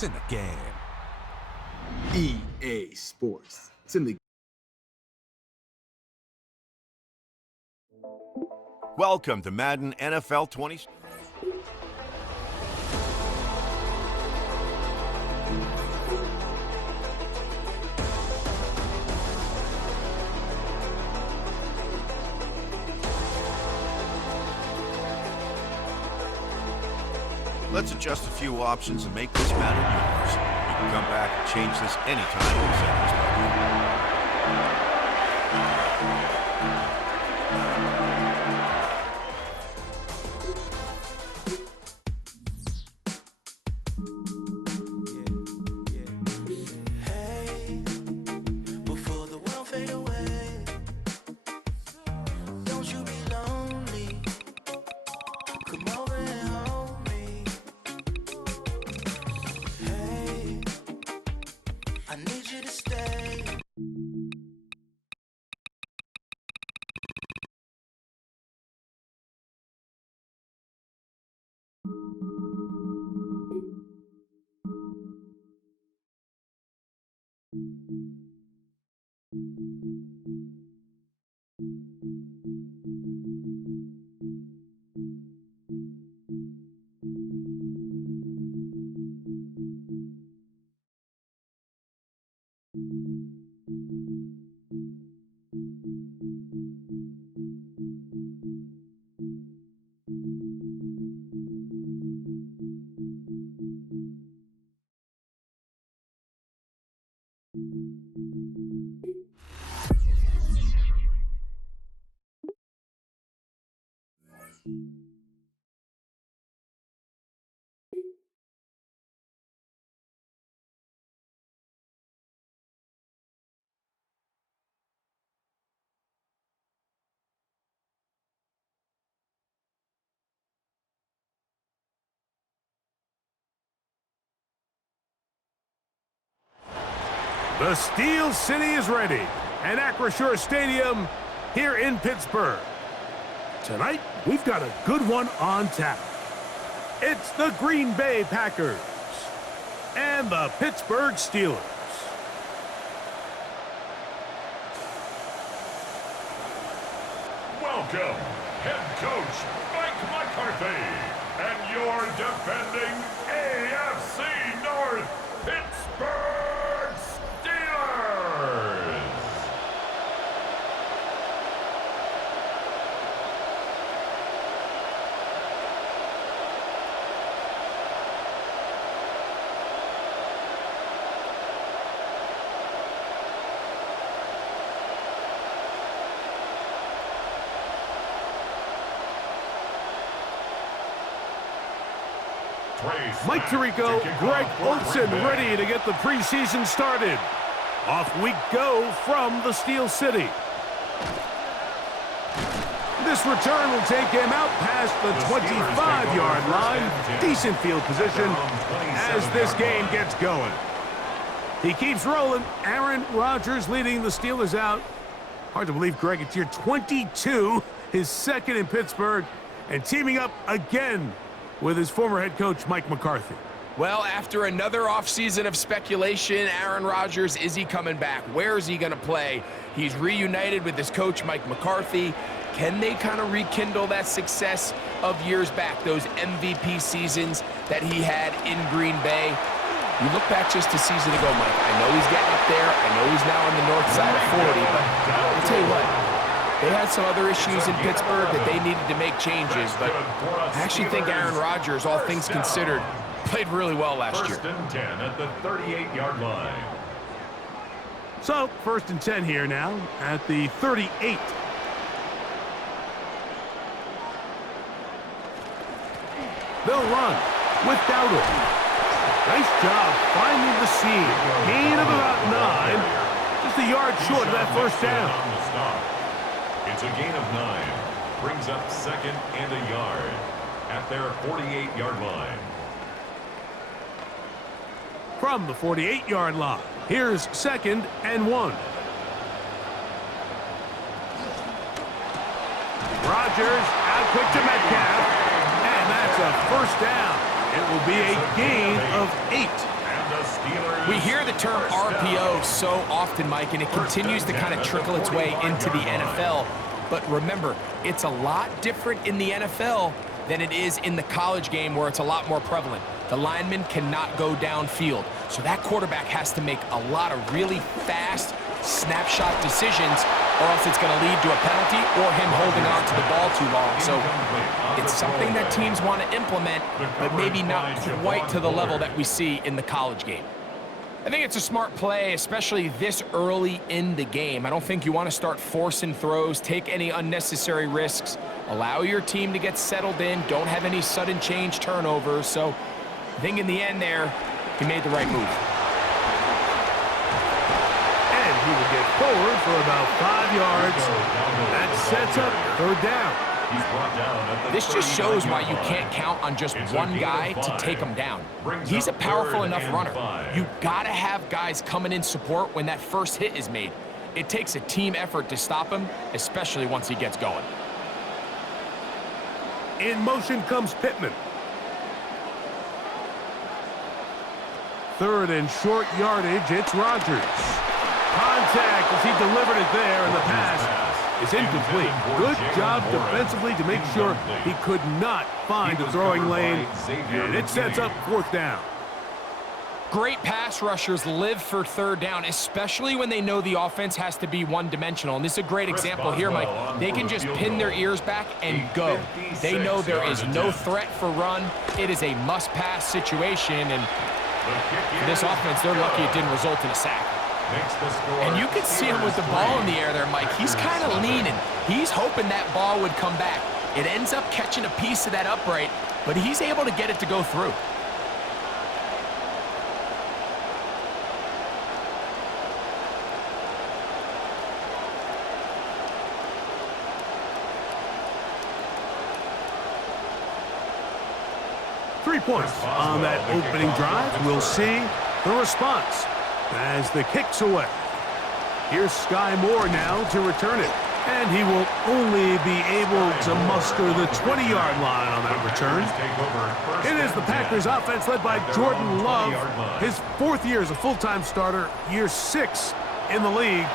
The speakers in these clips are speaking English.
It's in the game. EA Sports. It's in the Welcome to Madden NFL 20. Let's adjust a few options and make this Madden yours. You can come back and change this anytime in the settings menu. The Steel City is ready, and Acrisure Stadium here in Pittsburgh. Tonight, we've got a good one on tap. It's the Green Bay Packers and the Pittsburgh Steelers. Welcome, head coach Mike McCarthy, and your defending AFC North Pittsburgh Steelers. Mike Tirico, Greg Olsen ready to get the preseason started. Off we go from the Steel City. This return will take him out past the 25-yard line. Decent field position as this game gets going. He keeps rolling. Aaron Rodgers leading the Steelers out. Hard to believe, Greg, it's year 22, his second in Pittsburgh, and teaming up again with his former head coach, Mike McCarthy. Well, after another offseason of speculation, Aaron Rodgers, is he coming back? Where is he going to play? He's reunited with his coach, Mike McCarthy. Can they kind of rekindle that success of years back, those MVP seasons that he had in Green Bay? You look back just a season ago, Mike. I know he's getting up there. I know he's now on the north side of 40, but I'll tell you what. They had some other issues in Pittsburgh that they needed to make changes, but I actually think Aaron Rodgers, all things considered, played really well last year. First and 10 at the 38-yard line. So, first and 10 here now at the 38. They'll run with Dowdle. Nice job finding the seam. Gain of about 9. Just a yard short of that first down. It's a gain of 9. Brings up second and a yard at their 48-yard line. From the 48-yard line, here's second and 1. Rodgers out quick to Metcalf, and that's a first down. It will be a gain of 8. the Steelers. We hear the term RPO so often, Mike, and it continues to kind of trickle its way into the NFL. But remember, it's a lot different in the NFL than it is in the college game where it's a lot more prevalent. The lineman cannot go downfield. So that quarterback has to make a lot of really fast snapshot decisions, or else it's going to lead to a penalty or him holding on to the ball too long. So it's something that teams want to implement, but maybe not quite to the level that we see in the college game. I think it's a smart play, especially this early in the game. I don't think you want to start forcing throws, take any unnecessary risks, allow your team to get settled in, don't have any sudden change turnovers. So I think in the end there, he made the right move. And he will get forward for about 5 yards. That sets up third down. This just shows why you can't count on just one guy to take him down. He's a powerful enough runner. You gotta have guys coming in support when that first hit is made. It takes a team effort to stop him, especially once he gets going. In motion comes Pittman. Third and short yardage, it's Rodgers. Contact as he delivered it there, and the pass is incomplete. Good job defensively to make sure he could not find a throwing lane, and it sets up fourth down. Great pass rushers live for third down, especially when they know the offense has to be one-dimensional. And this is a great example here, Mike. They can just pin their ears back and go. They know there is no threat for run. It is a must-pass situation, and for this offense, they're lucky it didn't result in a sack. And you can see him with the ball in the air there, Mike. He's kind of leaning. He's hoping that ball would come back. It ends up catching a piece of that upright, but he's able to get it to go through. Three points on that opening drive. We'll see the response as the kick's away. Here's Sky Moore now to return it. And he will only be able to muster the 20-yard line on that return. It is the Packers offense led by Jordan Love. His fourth year as a full-time starter, year 6 in the league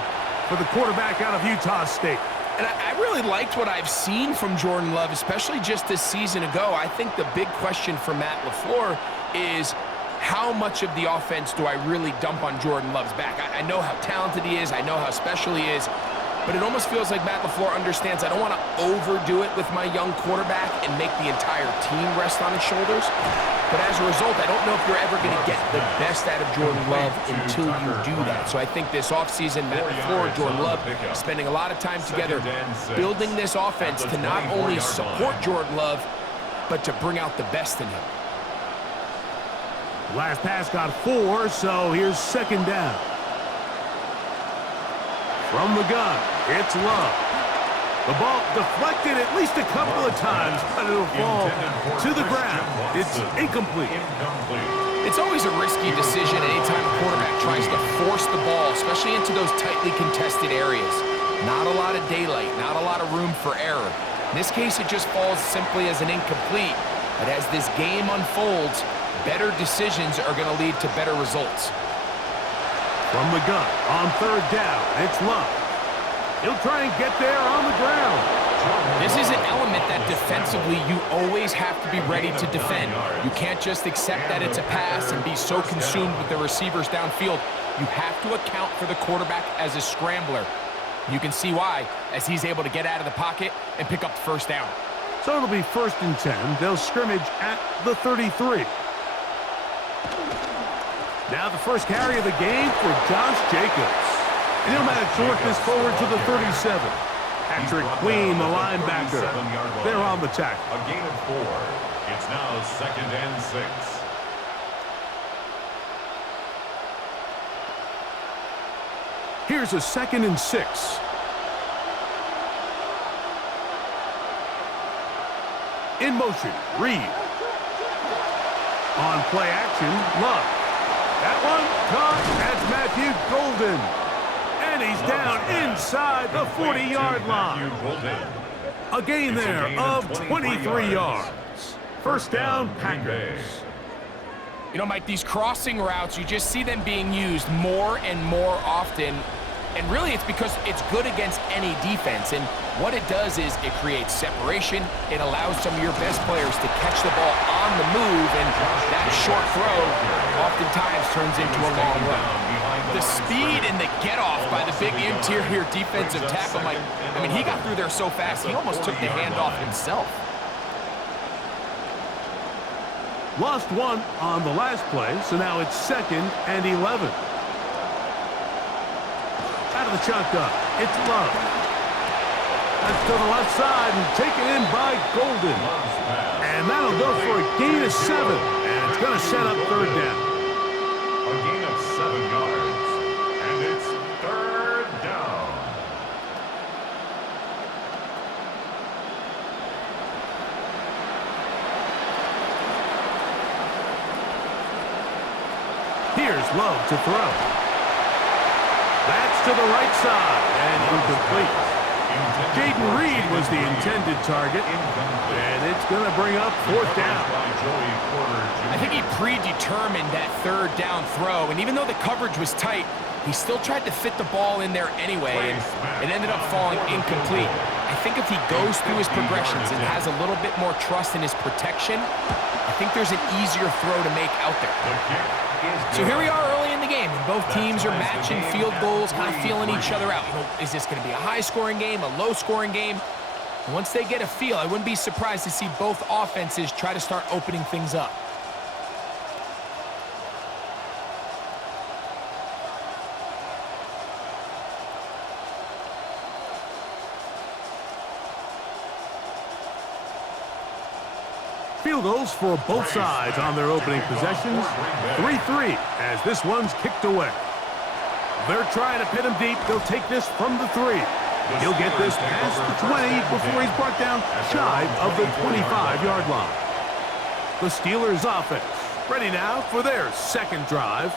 for the quarterback out of Utah State. And I really liked what I've seen from Jordan Love, especially just this season ago. I think the big question for Matt LaFleur is, how much of the offense do I really dump on Jordan Love's back? I know how talented he is. I know how special he is. But it almost feels like Matt LaFleur understands I don't want to overdo it with my young quarterback and make the entire team rest on his shoulders. But as a result, I don't know if you're ever going to get the best out of Jordan Love until you do that. So I think this offseason, Matt LaFleur and Jordan Love spending a lot of time together building this offense to not only support Jordan Love, but to bring out the best in him. Last pass got 4, so here's second down. From the gun, it's Love. The ball deflected at least a couple of times, but it'll fall to the ground. It's incomplete. It's always a risky decision anytime a quarterback tries to force the ball, especially into those tightly contested areas. Not a lot of daylight, not a lot of room for error. In this case, it just falls simply as an incomplete. But as this game unfolds, better decisions are going to lead to better results. From the gun, on third down, it's Love. He'll try and get there on the ground. This is an element that defensively you always have to be ready to defend. You can't just accept that it's a pass and be so consumed with the receivers downfield. You have to account for the quarterback as a scrambler. You can see why, as he's able to get out of the pocket and pick up the first down. So it'll be 1st and 10. They'll scrimmage at the 33. Now the first carry of the game for Josh Jacobs. And he'll manage to work this forward to the 37. Patrick Queen, the linebacker, they're on the tackle. A gain of 4. It's now 2nd and 6. Here's a 2nd and 6. In motion, Reed. On play action, Love. That one caught. That's Matthew Golden. And he's down inside the 40-yard line. A gain there of 23 yards. First down, Packers. You know, Mike, these crossing routes, you just see them being used more and more often. And really, it's because it's good against any defense. And what it does is it creates separation. It allows some of your best players to catch the ball on the move. And that short throw oftentimes turns into a long run. The speed and the get-off by the big interior defensive tackle, Mike, I mean, he got through there so fast, he almost took the handoff himself. Lost one on the last play, so now it's 2nd and 11. Out of the shotgun, it's Love. That's to the left side and taken in by Golden. And that'll go for a gain of 7. And it's going to set up 3rd down. A gain of 7 yards. And it's 3rd down. Here's Love to throw. That's to the right side and incomplete. Jaden Reed was the intended target, and it's going to bring up 4th down. I think he predetermined that 3rd down throw, and even though the coverage was tight, he still tried to fit the ball in there anyway, and it ended up falling incomplete. I think if he goes through his progressions and has a little bit more trust in his protection, I think there's an easier throw to make out there. So here we are early in the game, and both teams are matching field goals, kind of feeling each other out. You know, is this going to be a high-scoring game, a low-scoring game? And once they get a feel, I wouldn't be surprised to see both offenses try to start opening things up. Field goals for both sides on their opening possessions. 3-3 as this one's kicked away. They're trying to pit him deep. They'll take this from the 3. He'll get this past the 20 before he's brought down shy of the 25-yard line. The Steelers offense ready now for their 2nd drive.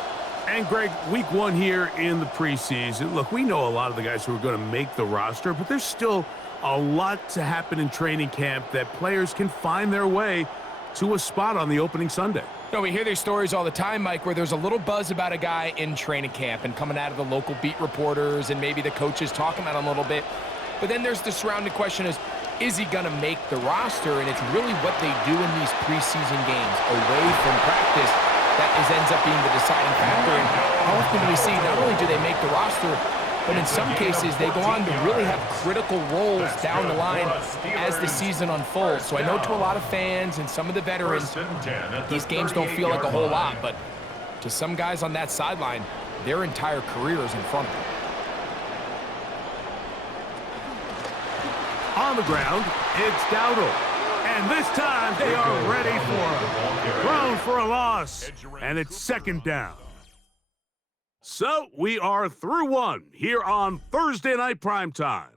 And Greg, week 1 here in the preseason. Look, we know a lot of the guys who are going to make the roster, but there's still a lot to happen in training camp that players can find their way to a spot on the opening Sunday. No, we hear these stories all the time, Mike, where there's a little buzz about a guy in training camp and coming out of the local beat reporters and maybe the coaches talking about him a little bit. But then there's the surrounding question is he going to make the roster? And it's really what they do in these preseason games away from practice that ends up being the deciding factor. And how often do we see not only do they make the roster, but in some cases, they go on to really have critical roles down the line as the season unfolds. So I know to a lot of fans and some of the veterans, these games don't feel like a whole lot, but to some guys on that sideline, their entire career is in front of them. On the ground, it's Dowdle. And this time, they are ready for him. Thrown for a loss, and it's 2nd down. So we are through 1 here on Thursday Night Primetime.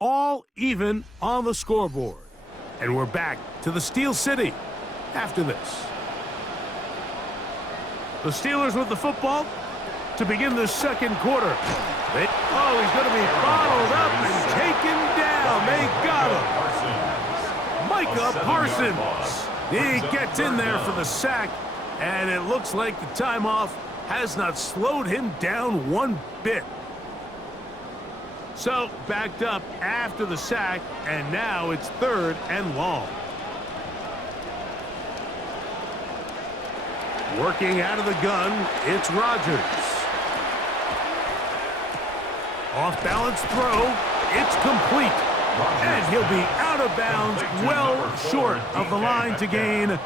All even on the scoreboard. And we're back to the Steel City after this. The Steelers with the football to begin the 2nd quarter. He's going to be bottled up and taken down. They got him. Micah Parsons. He gets in there for the sack, and it looks like the timeoff has not slowed him down one bit. So, backed up after the sack, and now it's 3rd and long. Working out of the gun, it's Rodgers. Off-balance throw, it's complete. And he'll be out of bounds, well short of the line to gain,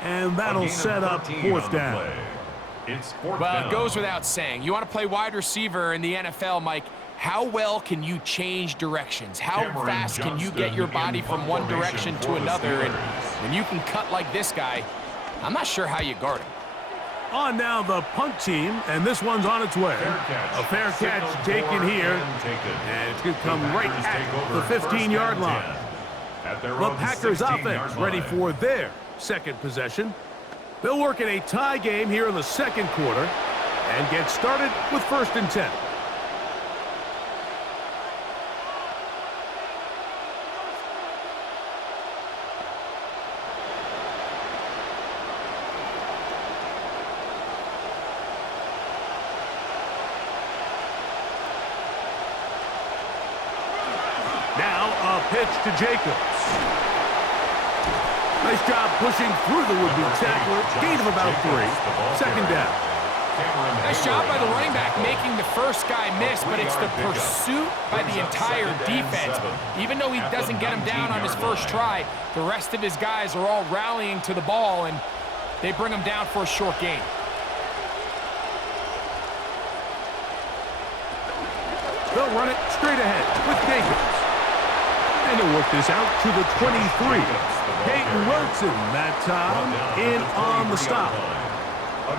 and that'll set up 4th down. Well, it goes without saying. You want to play wide receiver in the NFL, Mike, how well can you change directions? How fast can you get your body from one direction to another? And when you can cut like this guy, I'm not sure how you guard him. On now the punt team, and this one's on its way. A fair catch taken here, and it's going to come right at the 15-yard line. The Packers offense ready for their 2nd possession. They'll work in a tie game here in the 2nd quarter and get started with 1st and 10. pitch to Jacobs. Nice job pushing through the would-be tackler. Gain of about 3. Second down. Nice job by the running back making the first guy miss, but it's the pursuit by the entire defense. Even though he doesn't get him down on his first try, the rest of his guys are all rallying to the ball, and they bring him down for a short gain. They'll run it straight ahead with Jacobs. And they'll work this out to the 23. Peyton Wilson that time in on the stop.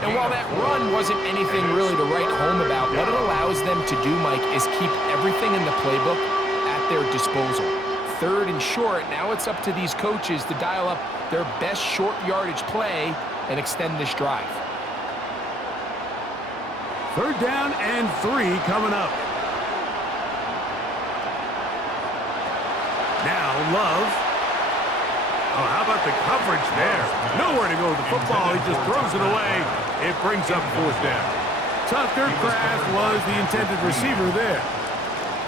And while that run wasn't anything really to write home about, what it allows them to do, Mike, is keep everything in the playbook at their disposal. Third and short, now it's up to these coaches to dial up their best short yardage play and extend this drive. Third down and 3 coming up. Now Love. Oh, how about the coverage there? Nowhere to go with the football. He just throws it away. It brings up fourth down. Tucker Kraft was the intended receiver there.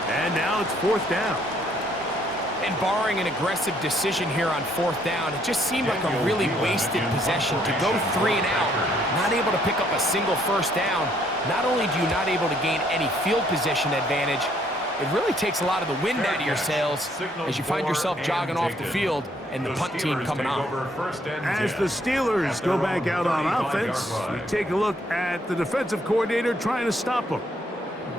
And now it's fourth down. And barring an aggressive decision here on fourth down, it just seemed like a really wasted possession to go 3 and out, not able to pick up a single first down. Not only do you not able to gain any field position advantage, it really takes a lot of the wind out of your sails as you find yourself jogging off the field and the punt team coming on. As the Steelers go back out on offense, we take a look at the defensive coordinator trying to stop them.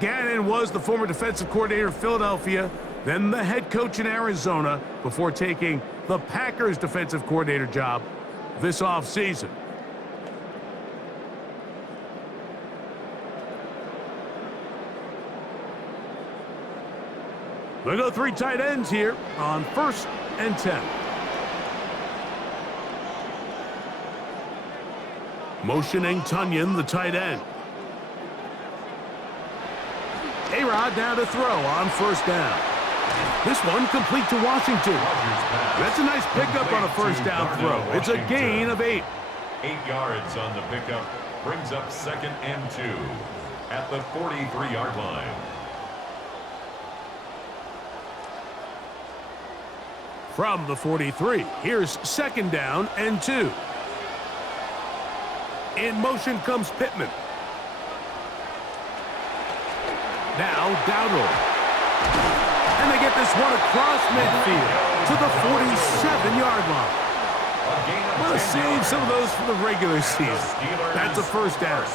Gannon was the former defensive coordinator of Philadelphia, then the head coach in Arizona, before taking the Packers defensive coordinator job this offseason. We'll go 3 tight ends here on 1st and 10. Motioning Tunyon, the tight end. A-Rod now to throw on 1st down. This one complete to Washington. That's a nice pickup on a 1st down throw. It's a gain of 8. 8 yards on the pickup brings up 2nd and 2 at the 43-yard line. From the 43, here's 2nd down and 2. In motion comes Pittman. Now Dowdle. And they get this one across midfield to the 47-yard line. Want to save some of those for the regular season. That's a 1st down.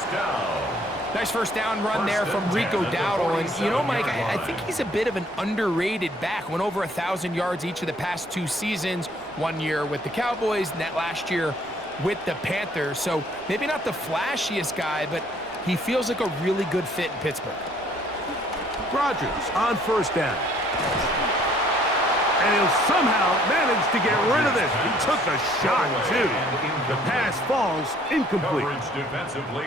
Nice first down run there from Rico Dowdle. And, you know, Mike, I think he's a bit of an underrated back. Went over 1,000 yards each of the past 2 seasons. 1 year with the Cowboys, and that last year with the Panthers. So maybe not the flashiest guy, but he feels like a really good fit in Pittsburgh. Rodgers on 1st down. And he'll somehow manage to get rid of this. He took a shot, too. The pass falls incomplete.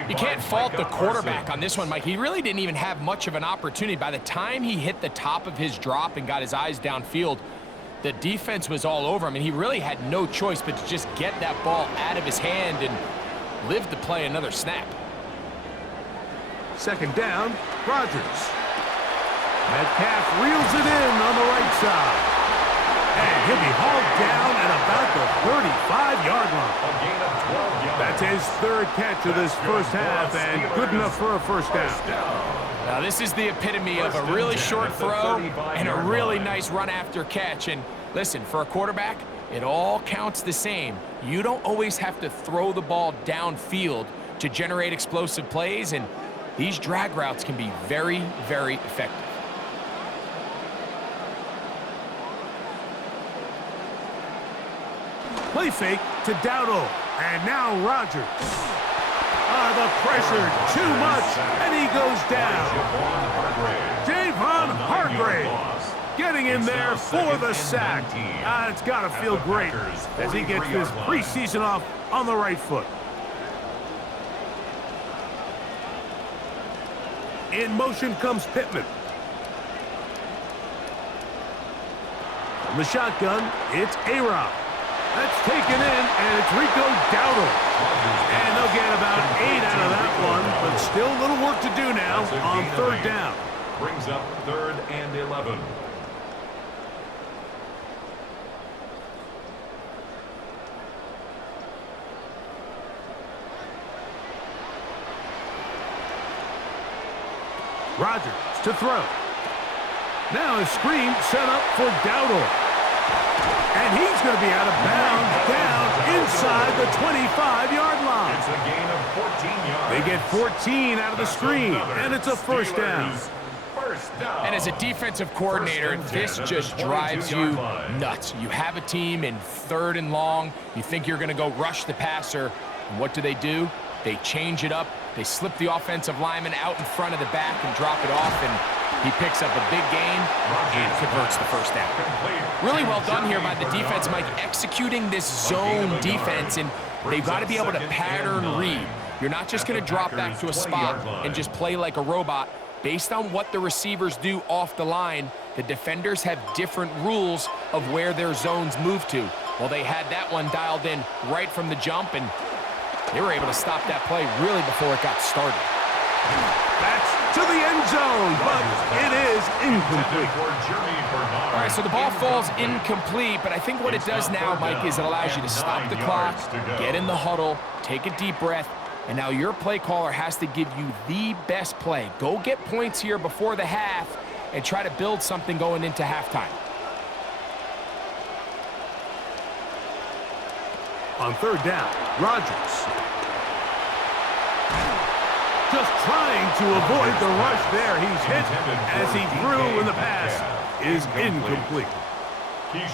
You can't fault the quarterback on this one, Mike. He really didn't even have much of an opportunity. By the time he hit the top of his drop and got his eyes downfield, the defense was all over him, and he really had no choice but to just get that ball out of his hand and live to play another snap. 2nd down, Rodgers. Metcalf reels it in on the right side. And he'll be hauled down at about the 35-yard line. A gain of 12 yards. That's his 3rd catch of this first half, and good enough for a 1st down. Now, this is the epitome of a really short throw and a really nice run after catch. And listen, for a quarterback, it all counts the same. You don't always have to throw the ball downfield to generate explosive plays, and these drag routes can be very, very effective. Play fake to Dowdle, and now Rodgers. The pressure too much, and he goes down. Javon Hargrave getting in there for the sack. It's got to feel great as he gets this preseason off on the right foot. In motion comes Pittman. From the shotgun, it's A-Rod. That's taken in, and it's Rico Dowdle. And they'll get about 8 out of that one, but still a little work to do now on 3rd down. Brings up 3rd and 11. Rodgers to throw. Now a screen set up for Dowdle. And he's going to be out of bounds down inside the 25-yard line. It's a gain of 14 yards. They get 14 out of the screen, and it's a first down. And as a defensive coordinator, this just drives you nuts. You have a team in 3rd and long. You think you're going to go rush the passer. And what do? They change it up. They slip the offensive lineman out in front of the back and drop it off, and he picks up a big gain and converts the first down. Really well done here by the defense, Mike, executing this zone defense, and they've got to be able to pattern read. You're not just going to drop back to a spot and just play like a robot. Based on what the receivers do off the line, the defenders have different rules of where their zones move to. Well, they had that one dialed in right from the jump, and they were able to stop that play really before it got started. That's to the end zone, but it is incomplete. All right, so the ball falls incomplete, but I think what it does now, Mike, is it allows you to stop the clock, get in the huddle, take a deep breath, and now your play caller has to give you the best play. Go get points here before the half and try to build something going into halftime. On 3rd down, Rodgers. Just trying to avoid the rush there. He's hit as he threw, and the pass is incomplete.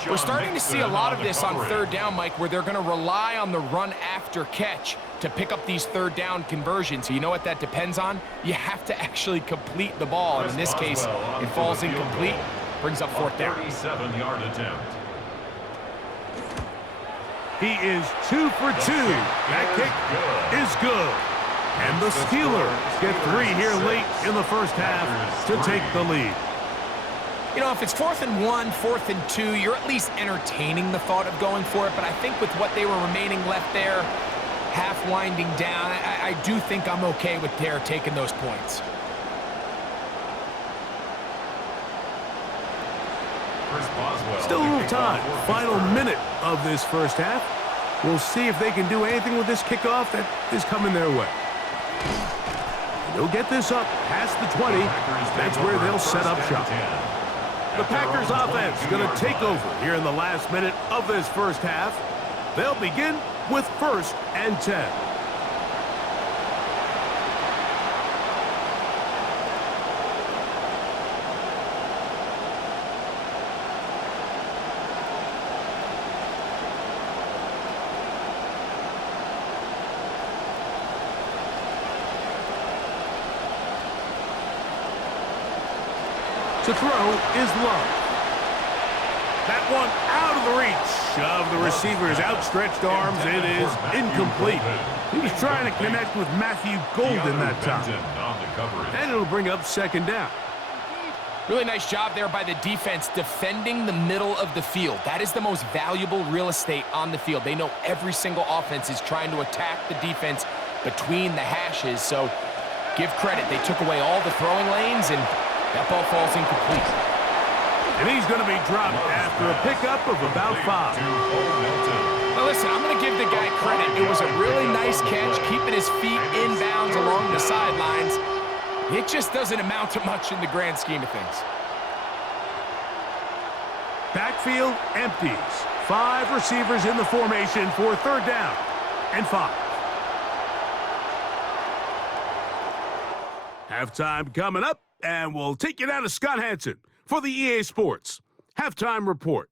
We're starting to see a lot of this on 3rd down, Mike, where they're going to rely on the run after catch to pick up these 3rd down conversions. So you know what that depends on? You have to actually complete the ball. And in this case, it falls incomplete, brings up 4th down. 37-yard attempt. He is 2 for 2. That kick is good. And the Steelers get 3 here late in the first half to take the lead. You know, if it's 4th and 1, 4th and 2, you're at least entertaining the thought of going for it. But I think with what they were remaining left there, half winding down, I do think I'm okay with their taking those points. Still a little time. Final minute of this first half. We'll see if they can do anything with this kickoff that is coming their way. They'll get this up past the 20. That's where they'll set up shop. The Packers offense going to take over here in the last minute of this first half. They'll begin with 1st and 10. To throw is Love. That one out of the reach of the receiver's outstretched arms. It is incomplete. He was trying to connect with Matthew Golden that time. And it'll bring up 2nd down. Really nice job there by the defense defending the middle of the field. That is the most valuable real estate on the field. They know every single offense is trying to attack the defense between the hashes. So give credit. They took away all the throwing lanes, and that ball falls incomplete. And he's going to be dropped after a pickup of about 5. Now listen, I'm going to give the guy credit. It was a really nice catch, keeping his feet inbounds along the sidelines. It just doesn't amount to much in the grand scheme of things. Backfield empties. 5 receivers in the formation for 3rd down and 5. Halftime coming up, and we'll take you down to Scott Hansen for the EA Sports Halftime Report.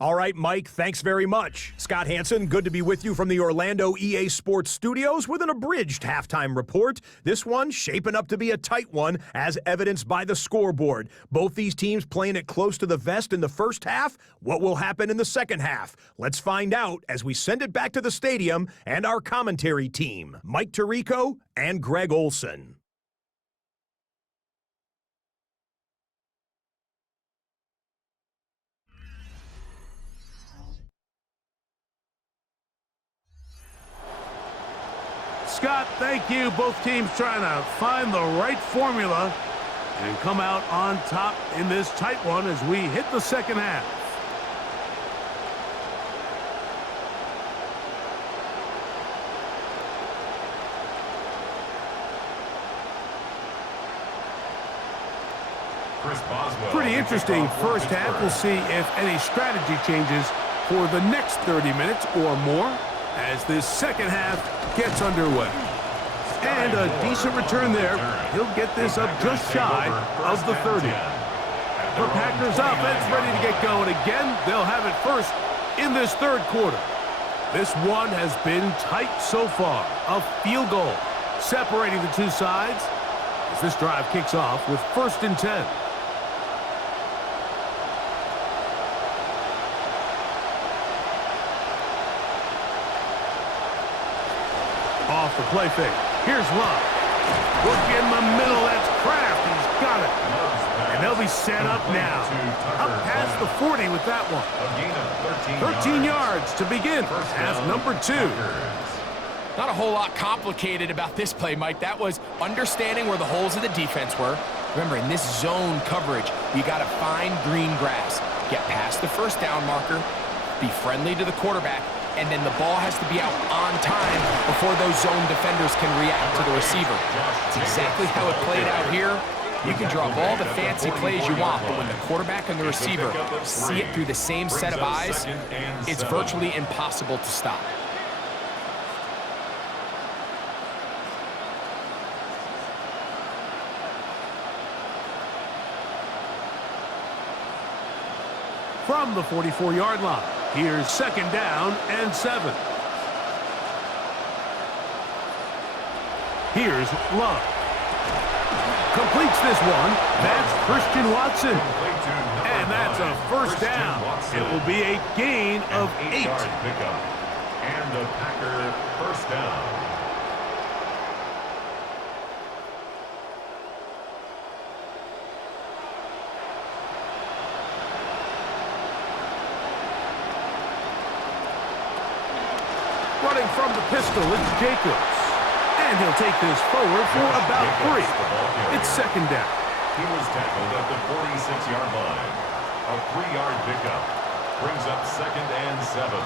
All right, Mike, thanks very much. Scott Hansen, good to be with you from the Orlando EA Sports Studios with an abridged halftime report. This one shaping up to be a tight one, as evidenced by the scoreboard. Both these teams playing it close to the vest in the first half. What will happen in the second half? Let's find out as we send it back to the stadium and our commentary team, Mike Tirico and Greg Olson. Scott, thank you. Both teams trying to find the right formula and come out on top in this tight one as we hit the second half. Pretty interesting first half. We'll see if any strategy changes for the next 30 minutes or more as this second half gets underway. And a decent return there. He'll get this up just shy of the 30. The Packers offense ready to get going again. They'll have it first in this third quarter. This one has been tight so far. A field goal separating the two sides as this drive kicks off with 1st and 10. Off the play fake. Here's Love. Look in the middle. That's Kraft. He's got it. And they'll be set up now. Up past the 40 with that one. 13 yards to begin half number 2. Not a whole lot complicated about this play, Mike. That was understanding where the holes of the defense were. Remember, in this zone coverage, you got to find green grass. Get past the first down marker. Be friendly to the quarterback. And then the ball has to be out on time before those zone defenders can react to the receiver. It's exactly how it played out here. You can draw up all the fancy plays you want, but when the quarterback and the receiver see it through the same set of eyes, it's virtually impossible to stop. From the 44-yard line, here's 2nd down and 7. Here's Love. Completes this one. That's Christian Watson. And that's a 1st down. It will be a gain of 8. And the Packer 1st down. Running from the pistol, it's Jacobs. And he'll take this forward for about 3. It's 2nd down. He was tackled at the 46-yard line. A 3-yard pickup brings up 2nd and 7.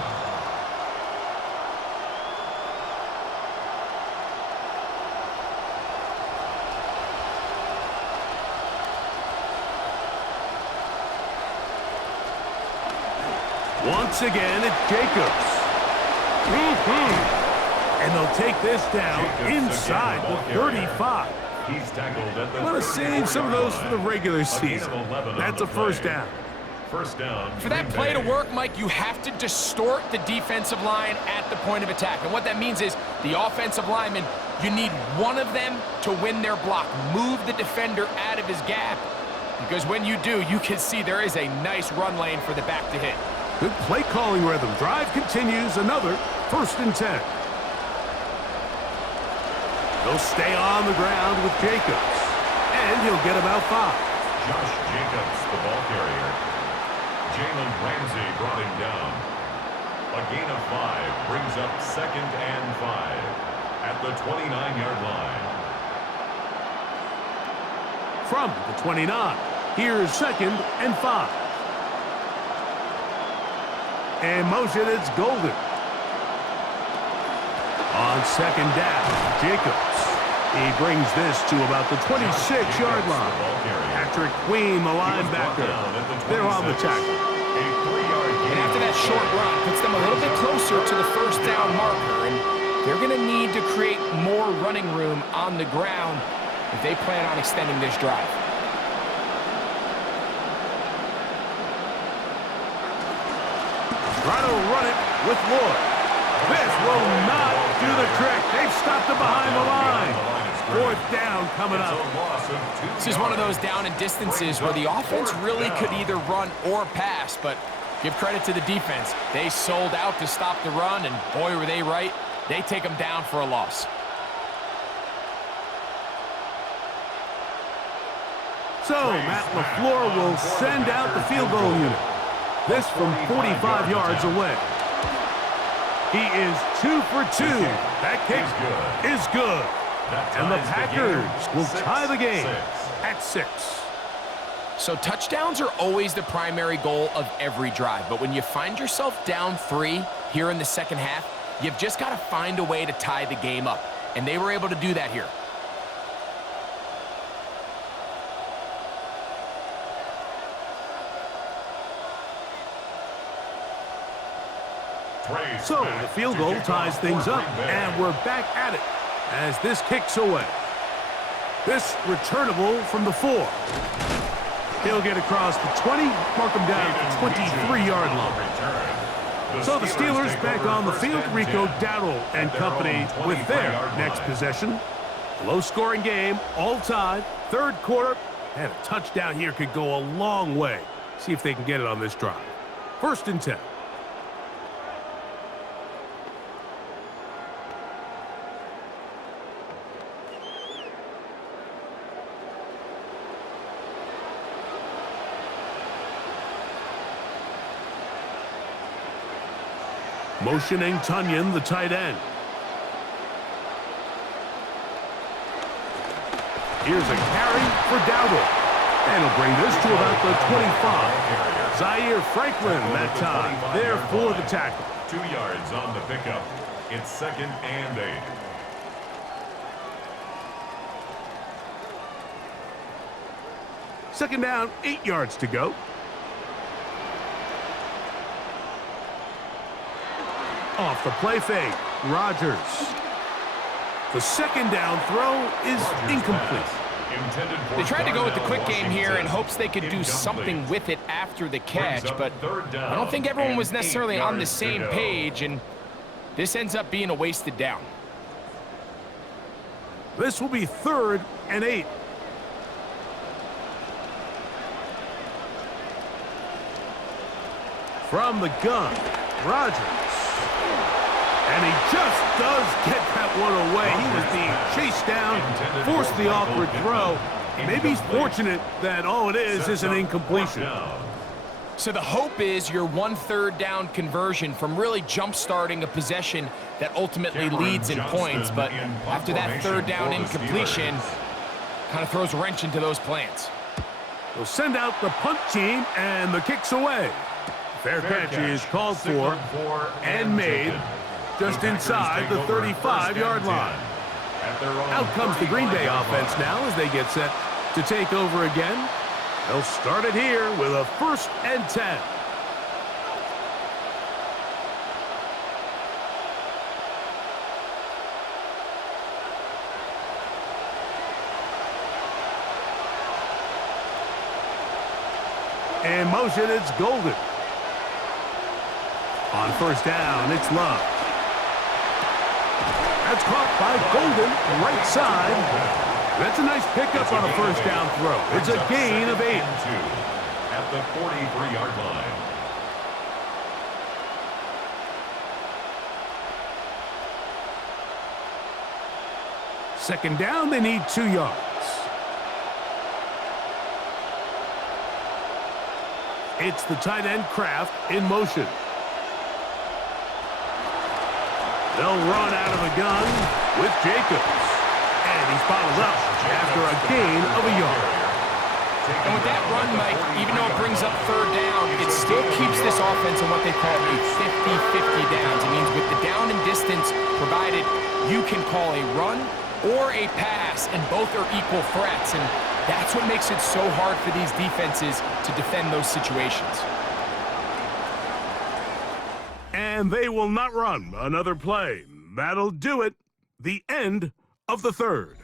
Once again, it's Jacobs. And they'll take this down inside the 35. He's tackled at the Want to save some of those for the regular season. That's a 1st down. 1st down. For that play to work, Mike, you have to distort the defensive line at the point of attack. And what that means is the offensive lineman, you need one of them to win their block. Move the defender out of his gap. Because when you do, you can see there is a nice run lane for the back to hit. Good play calling rhythm. Drive continues. Another 1st and 10. He'll stay on the ground with Jacobs. And he'll get about 5. Josh Jacobs, the ball carrier. Jalen Ramsey brought him down. A gain of 5 brings up 2nd and 5 at the 29-yard line. From the 29, here's 2nd and 5. In motion, it's Golden. On 2nd down, Jacobs. He brings this to about the 26-yard line. Patrick Queen, the linebacker. They're on the tackle. And after that short run, puts them a little bit closer to the 1st down marker. And they're going to need to create more running room on the ground if they plan on extending this drive. Try to run it with Lloyd. This will not do the trick. They've stopped it behind the line. 4th down coming up. This is one of those down and distances where the offense really could either run or pass, but give credit to the defense. They sold out to stop the run, and boy, were they right. They take them down for a loss. So, Matt LaFleur will send out the field goal unit. This from 45 yards away. He is 2 for 2. That kick is good. And the Packers will tie the game at 6. So touchdowns are always the primary goal of every drive. But when you find yourself down 3 here in the second half, you've just got to find a way to tie the game up. And they were able to do that here. So the field goal ties things up, and we're back at it as this kicks away. This returnable from the 4. He'll get across the 20, mark him down at the 23-yard line. So the Steelers back on the field, Rico Dowdle and company with their next possession. Low-scoring game, all tied, third quarter, and a touchdown here could go a long way. See if they can get it on this drive. 1st and 10. Motioning Tunyon, the tight end. Here's a carry for Dowdle. And he'll bring this to about the 25. Zaire Franklin that time, there for the tackle. 2 yards on the pickup. It's 2nd and 8. Second down, 8 yards to go. Off the play fake, Rodgers. The second down throw is incomplete. They tried to go with the quick game here in hopes they could do something with it after the catch, but I don't think everyone was necessarily on the same page, and this ends up being a wasted down. This will be 3rd and 8. From the gun, Rodgers. And he just does get that one away. He was being chased down, forced the awkward throw. Maybe he's fortunate that all it is an incompletion. So the hope is your 1/3 down conversion from really jump-starting a possession that ultimately leads in points. But after that 3rd down incompletion, kind of throws a wrench into those plans. They'll send out the punt team, and the kick's away. Fair catch is called for and made. Just inside the 35-yard line. Out comes the Green Bay offense now as they get set to take over again. They'll start it here with a 1st and 10. In motion, it's Golden. On 1st down, it's Love. That's caught by Golden, right side. That's a nice pickup on a 1st down throw. It's a gain of 8. At the 43-yard line. Second down, they need 2 yards. It's the tight end Kraft in motion. They'll run out of the gun with Jacobs. And he's bottled up after a gain of a yard. And with that run, Mike, even though it brings up 3rd down, it still keeps this offense in what they call a 50-50 downs. It means with the down and distance provided, you can call a run or a pass, and both are equal threats. And that's what makes it so hard for these defenses to defend those situations. And they will not run another play. That'll do it. The end of the 3rd.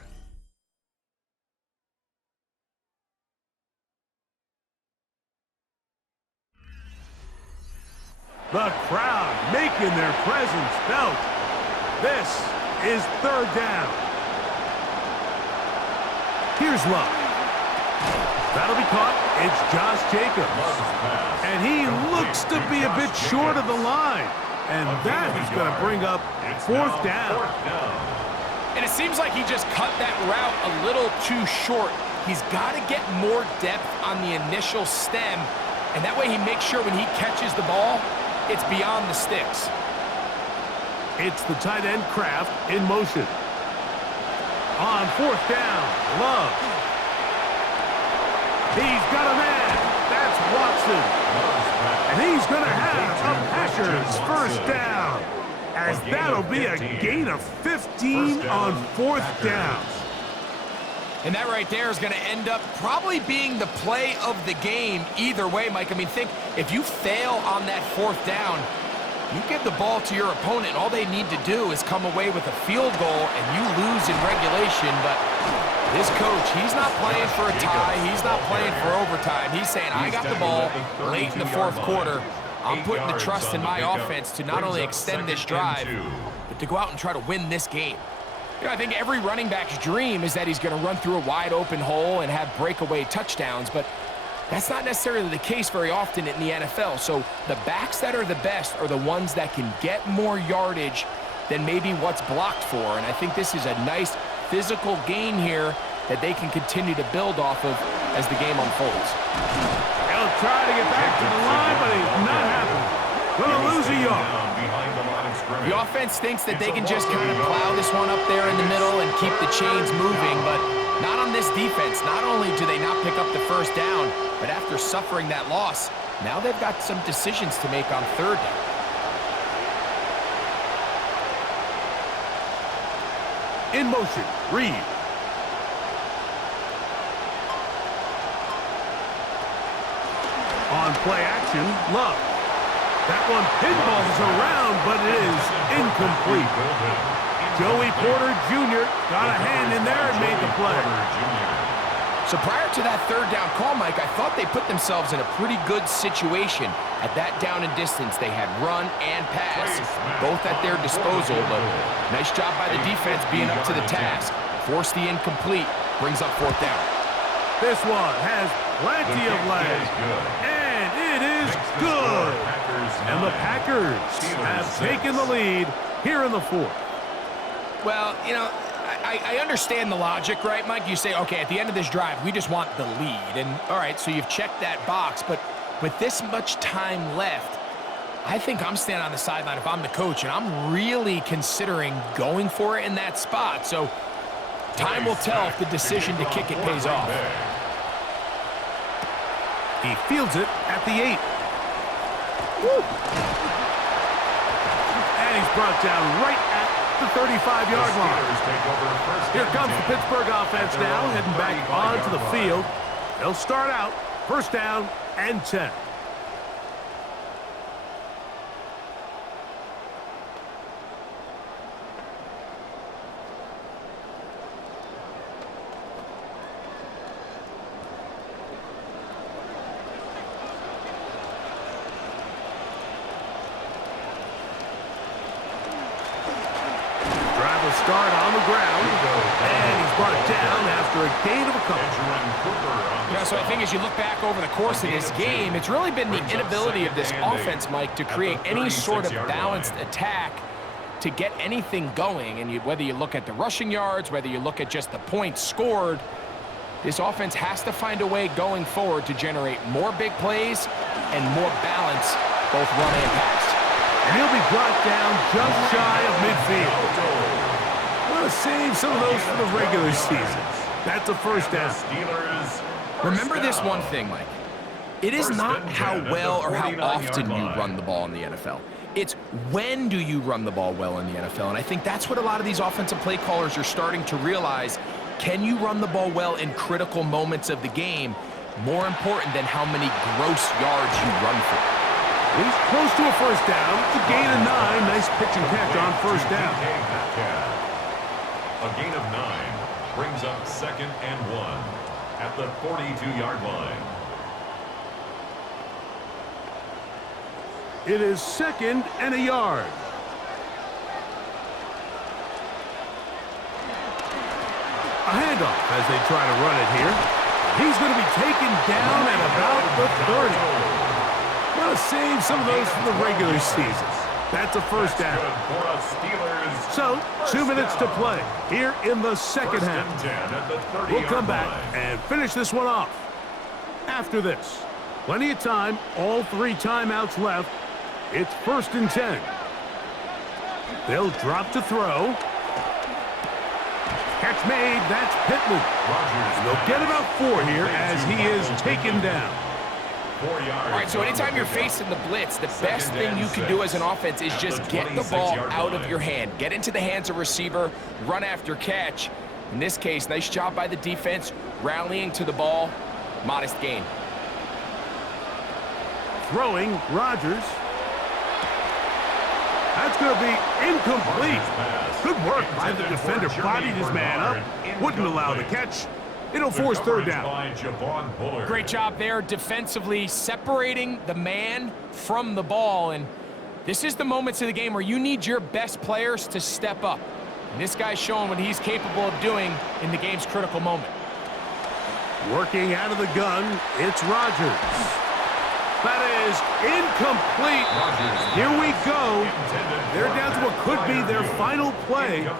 The crowd making their presence felt. This is 3rd down. Here's Love. That'll be caught. It's Josh Jacobs. And he looks to be a bit short of the line. And that is going to bring up 4th down. And it seems like he just cut that route a little too short. He's got to get more depth on the initial stem. And that way he makes sure when he catches the ball, it's beyond the sticks. It's the tight end Kraft in motion. On 4th down, Love. He's got a man. That's Watson. And he's going to have a Packers 1st down. As that'll be a gain of 15 on 4th down. And that right there is going to end up probably being the play of the game either way, Mike. I mean, think if you fail on that 4th down, You give the ball to your opponent, all they need to do is come away with a field goal, and you lose in regulation. But this coach, he's not playing for a tie. He's not playing for overtime. He's saying, I got the ball late in the fourth quarter. I'm putting the trust in my offense to not only extend this drive, but to go out and try to win this game. You know, I think every running back's dream is that he's going to run through a wide open hole and have breakaway touchdowns, but that's not necessarily the case very often in the NFL. So the backs that are the best are the ones that can get more yardage than maybe what's blocked for. And I think this is a nice physical gain here that they can continue to build off of as the game unfolds. He'll try to get back to the line, but he's not happening. Gonna lose a yard. The offense thinks that they can just kind of plow this one up there in the middle and keep the chains moving, but not on this defense. Not only do they not pick up the first down, but after suffering that loss, now they've got some decisions to make on third down. In motion, Reed. On play action, Love. That one pinballs around, but it is incomplete. Joey Porter Jr. got a hand in there and made the play. So prior to that third down call, Mike, I thought they put themselves in a pretty good situation. At that down and distance, they had run and pass, both at their disposal, but nice job by the defense being up to the task. Forced the incomplete, brings up fourth down. This one has plenty of legs, and it is good. And the Packers have taken the lead here in the fourth. Well, you know, I understand the logic, right, Mike? You say, okay, at the end of this drive, we just want the lead. And, all right, so you've checked that box. But with this much time left, I think I'm standing on the sideline if I'm the coach, and I'm really considering going for it in that spot. So time will tell if the decision to kick it pays off. He fields it at the 8. Woo. And he's brought down right at the 35-yard line. Here comes the Pittsburgh offense now, heading back onto the field. They'll start out first down and 10. Start on the ground, and he's brought down after a gain of a couple. Yeah, so I think as you look back over the course of this game, it's really been the inability of this offense, Mike, to create any sort of balanced attack to get anything going. And whether you look at the rushing yards, whether you look at just the points scored, this offense has to find a way going forward to generate more big plays and more balance, both run and pass. And he'll be brought down just shy of midfield. Want to save some of those for the regular season. That's a first down. Remember this one thing, Mike. It is not how well or how often you run the ball in the NFL. It's when do you run the ball well in the NFL. And I think that's what a lot of these offensive play callers are starting to realize. Can you run the ball well in critical moments of the game? More important than how many gross yards you run for. He's close to a first down. It's a gain of 9. Nice pitch and catch on first down. A gain of 9 brings up second and 1 at the 42-yard line. It is second and a yard. A handoff as they try to run it here. He's going to be taken down at about the 30. Want to save some of those for the regular season. That's a first down. So, 2 minutes to play here in the second half. We'll come back and finish this one off. After this, plenty of time, all 3 timeouts left. It's first and 10. They'll drop to throw. Catch made, that's Pittman. And they'll get about 4 here as he is taken down. All right, so anytime you're facing the blitz, the best thing you can do as an offense is just get the ball out of your hand. Get into the hands of receiver, run after catch. In this case, nice job by the defense, rallying to the ball. Modest gain. Throwing, Rodgers. going to be incomplete. Good work by the defender. Bodied his man up. Wouldn't allow the catch. It'll force third down. Great job there defensively, separating the man from the ball. And this is the moments of the game where you need your best players to step up. And this guy's showing what he's capable of doing in the game's critical moment. Working out of the gun, it's Rodgers. That is incomplete. Here we go. They're down to what could be their final play.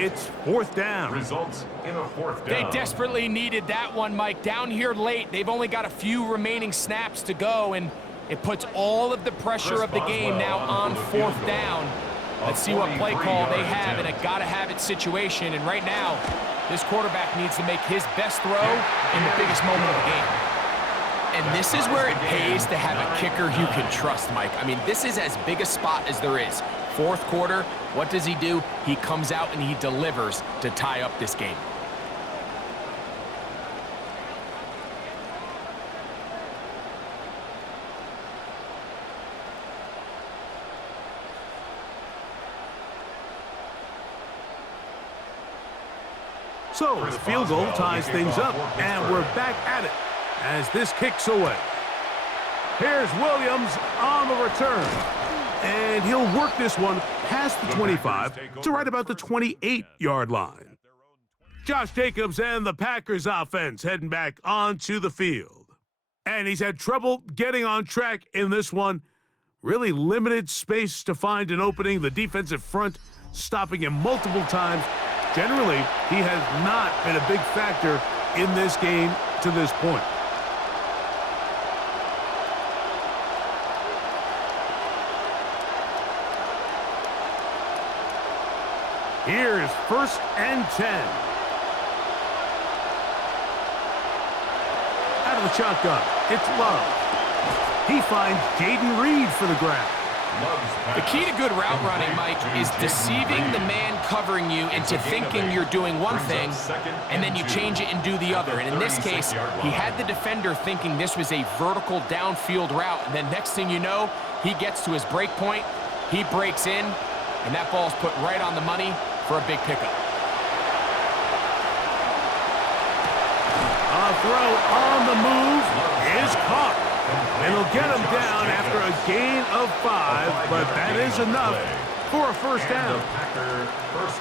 It's fourth down. Results in a fourth down. They desperately needed that one, Mike. Down here late, they've only got a few remaining snaps to go, and it puts all of the pressure of the game now on fourth down. Let's see what play call they have in a gotta-have-it situation. And right now, this quarterback needs to make his best throw in the biggest moment of the game. And this is where it pays to have a kicker you can trust, Mike. I mean, this is as big a spot as there is. Fourth quarter, what does he do? He comes out and he delivers to tie up this game. So the field goal ties things up, and we're back at it as this kicks away. Here's Williams on the return, and he'll work this one past the 25 to right about the 28-yard line. Josh Jacobs and the Packers offense heading back onto the field. And he's had trouble getting on track in this one. Really limited space to find an opening. The defensive front stopping him multiple times. Generally, he has not been a big factor in this game to this point. Here's 1st and 10. Out of the shotgun, it's Love. He finds Jaden Reed for the grab. The key to good route running, Mike, is deceiving the man covering you into thinking you're doing one thing, and then you change it and do the other. And in this case, he had the defender thinking this was a vertical downfield route, and then next thing you know, he gets to his break point, he breaks in, and that ball's put right on the money for a big pickup. A throw on the move is caught. And he'll get him down after a gain of 5, but that is enough for a first down.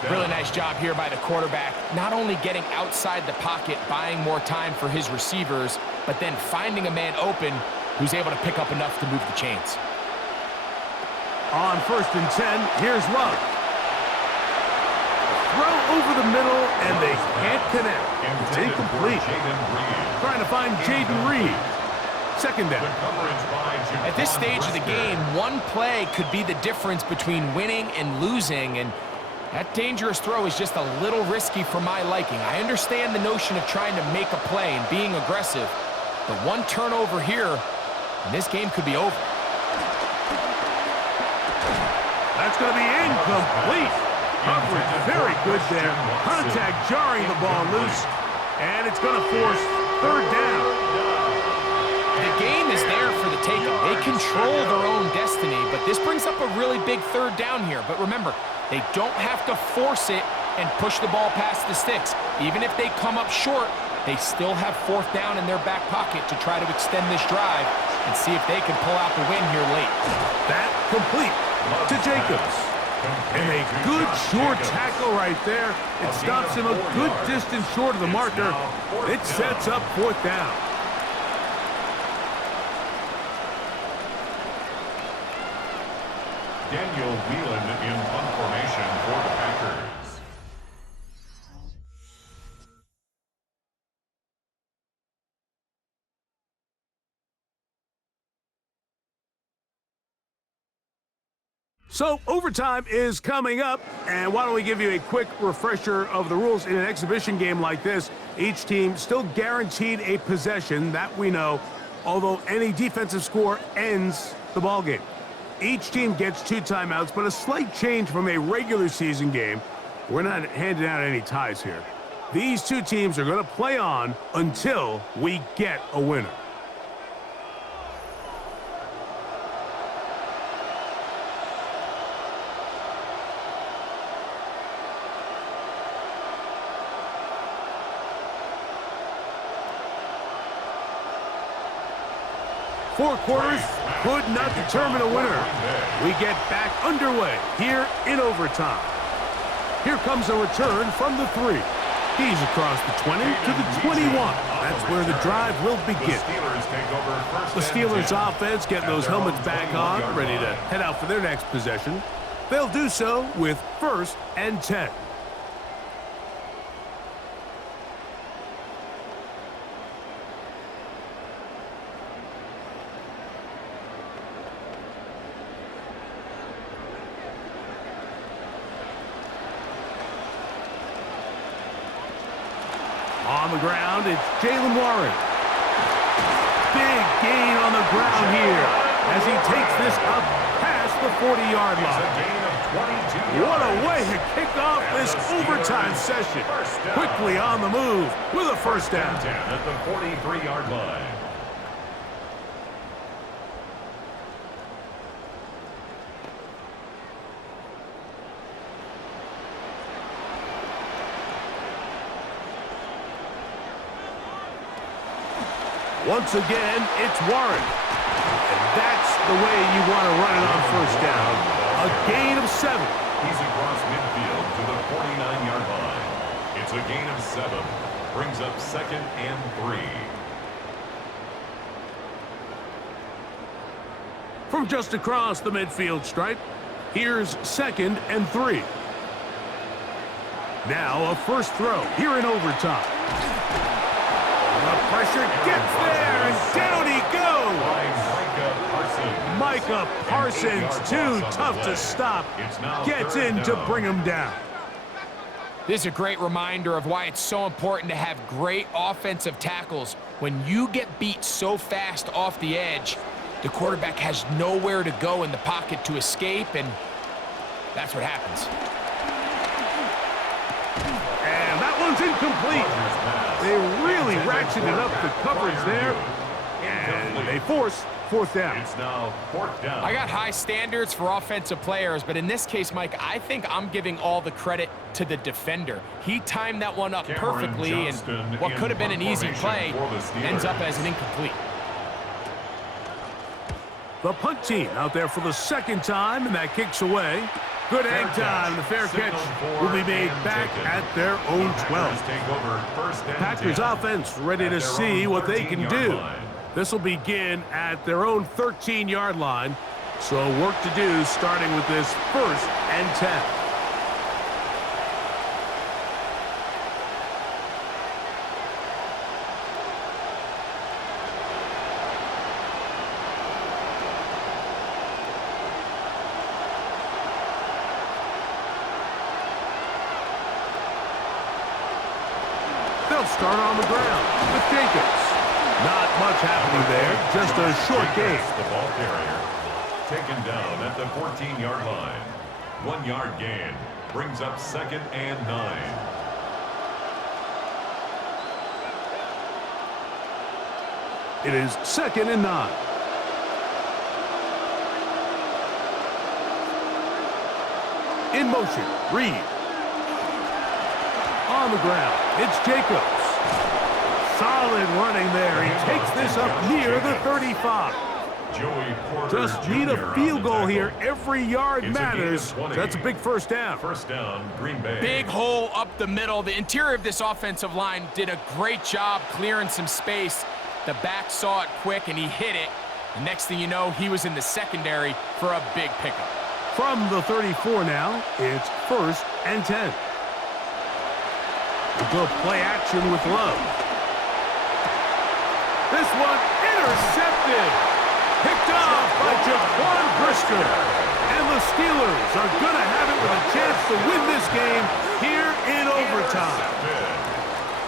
Really nice job here by the quarterback, not only getting outside the pocket, buying more time for his receivers, but then finding a man open who's able to pick up enough to move the chains. On 1st and 10, here's Love. Throw over the middle, and they can't connect. It's incomplete. Trying to find Jaden Reed. Second down. At this stage of the game, one play could be the difference between winning and losing, and that dangerous throw is just a little risky for my liking. I understand the notion of trying to make a play and being aggressive, but one turnover here, and this game could be over. That's going to be incomplete. Coverage very good there. Contact jarring the ball loose, and it's going to force third down. The game is there for the takeoff. They control their own destiny, but this brings up a really big third down here. But remember, they don't have to force it and push the ball past the sticks. Even if they come up short, they still have fourth down in their back pocket to try to extend this drive and see if they can pull out the win here late. That complete to Jacobs. And a good short tackle right there. It stops him a good distance short of the marker. It sets up fourth down. Daniel Whelan in punt formation for the Packers. So overtime is coming up, and why don't we give you a quick refresher of the rules in an exhibition game like this. Each team still guaranteed a possession, that we know, although any defensive score ends the ball game. Each team gets 2 timeouts, but a slight change from a regular season game. We're not handing out any ties here. These 2 teams are going to play on until we get a winner. 4 quarters could not determine a winner. We get back underway here in overtime. Here comes a return from the 3. He's across the 20 to the 21. That's where the drive will begin. The Steelers offense getting those helmets back on, ready to head out for their next possession. They'll do so with 1st and 10. On the ground, it's Jalen Warren. Big gain on the ground here as he takes this up past the 40-yard line. What a way to kick off this overtime session. Quickly on the move with a 1st down. At the 43-yard line. Once again, it's Warren. And that's the way you want to run it on 1st down. A gain of 7. He's across midfield to the 49-yard line. It's a gain of 7. Brings up 2nd and 3. From just across the midfield stripe, here's 2nd and 3. Now a 1st throw here in overtime. The pressure gets there, and down he goes. Micah Parsons, too tough to stop, gets in to bring him down. This is a great reminder of why it's so important to have great offensive tackles. When you get beat so fast off the edge, the quarterback has nowhere to go in the pocket to escape, and that's what happens. And that one's incomplete. They really ratcheted up the coverage there, and they force 4th down. It's now 4th down. I got high standards for offensive players, but in this case, Mike, I think I'm giving all the credit to the defender. He timed that one up perfectly, and what could have been an easy play ends up as an incomplete. The punt team out there for the 2nd time, and that kicks away. Good hang time. The fair catch will be made back at their own 12. Packers offense ready to see what they can do. This will begin at their own 13-yard line. So work to do starting with this 1st and 10. They'll start on the ground with Jacobs. Not much happening there, just a short gain. The ball carrier taken down at the 14-yard line. 1-yard gain brings up 2nd and 9. It is 2nd and 9. In motion, Reed. On the ground, it's Jacobs. Solid running there. He takes this up near the 35. Just need a field goal here. Every yard matters. That's a big 1st down. 1st down, Green Bay. Big hole up the middle. The interior of this offensive line did a great job clearing some space. The back saw it quick, and he hit it. The next thing you know, he was in the secondary for a big pickup. From the 34 now, it's 1st and 10. A good play action with Love. This one intercepted. Picked off by Jaquan Brisker. And the Steelers are going to have it with a chance to win this game here in overtime.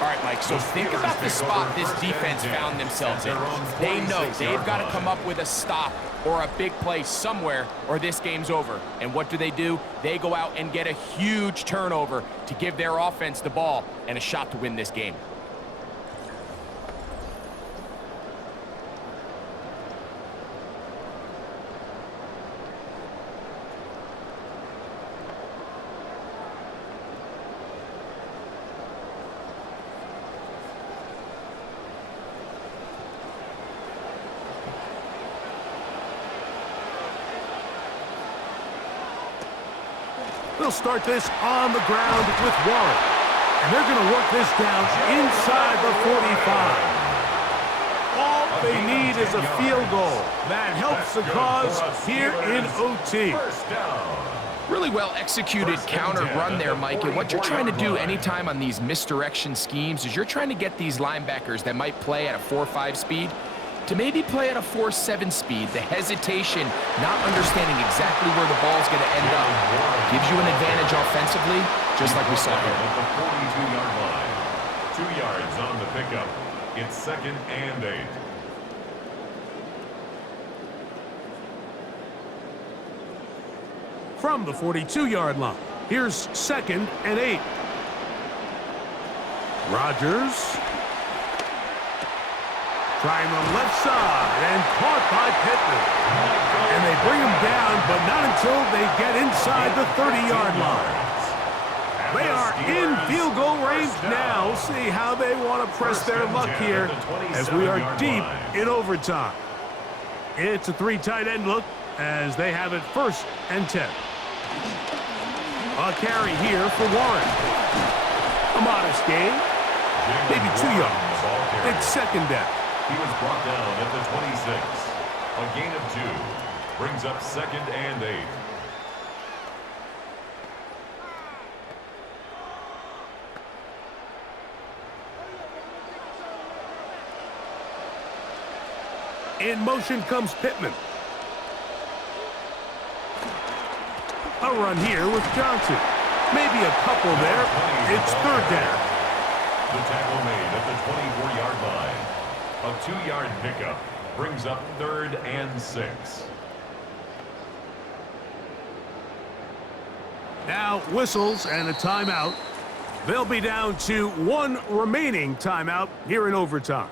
All right, Mike, so think about the spot this defense found themselves in. They know they've got to come up with a stop or a big play somewhere or this game's over. And what do? They go out and get a huge turnover to give their offense the ball and a shot to win this game. They'll start this on the ground with Warren. And they're going to work this down inside the 45. All they need is a field goal. That helps the cause here in OT. Really well executed counter run there, Mike. And what you're trying to do anytime on these misdirection schemes is you're trying to get these linebackers that might play at a 4.5 speed to maybe play at a 4.7 speed. The hesitation, not understanding exactly where the ball's going to end up, gives you an advantage offensively, just like we saw here. At the 42-yard line. 2 yards on the pickup. It's 2nd and 8. From the 42-yard line, here's 2nd and 8. Rodgers trying the left side and caught by Pittman. And they bring him down, but not until they get inside the 30-yard line. They are in field goal range now. See how they want to press their luck here as we are deep in overtime. It's a 3 tight end look as they have it 1st and 10. A carry here for Warren. A modest gain, maybe 2 yards. It's 2nd down. He was brought down at the 26. A gain of 2 brings up 2nd and 8. In motion comes Pittman. A run here with Johnson. Maybe a couple there. It's 3rd down. The tackle made at the 24-yard line. A 2-yard pickup brings up 3rd and 6. Now whistles and a timeout. They'll be down to 1 remaining timeout here in overtime.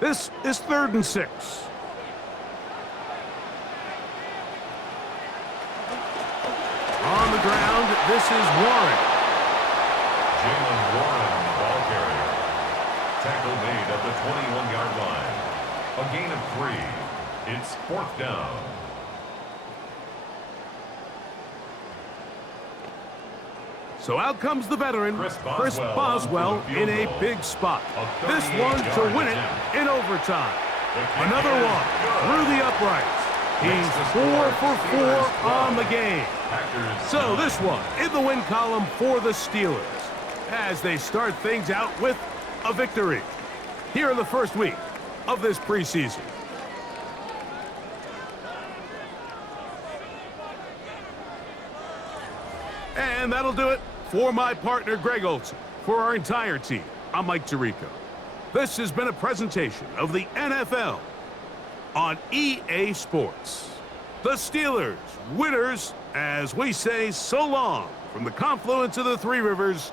This is 3rd and 6. On the ground, this is Warren. Jalen Warren, the ball carrier. Tackle made at the 21-yard line. A gain of 3. It's 4th down. So out comes the veteran, Chris Boswell, in a big spot. This one to win it in overtime. Another one through the uprights. He's 4 for 4 on the game. So this one in the win column for the Steelers as they start things out with a victory here in the first week of this preseason. And that'll do it for my partner, Greg Olson. For our entire team, I'm Mike Tirico. This has been a presentation of the NFL on EA Sports. The Steelers, winners, as we say so long from the confluence of the 3 rivers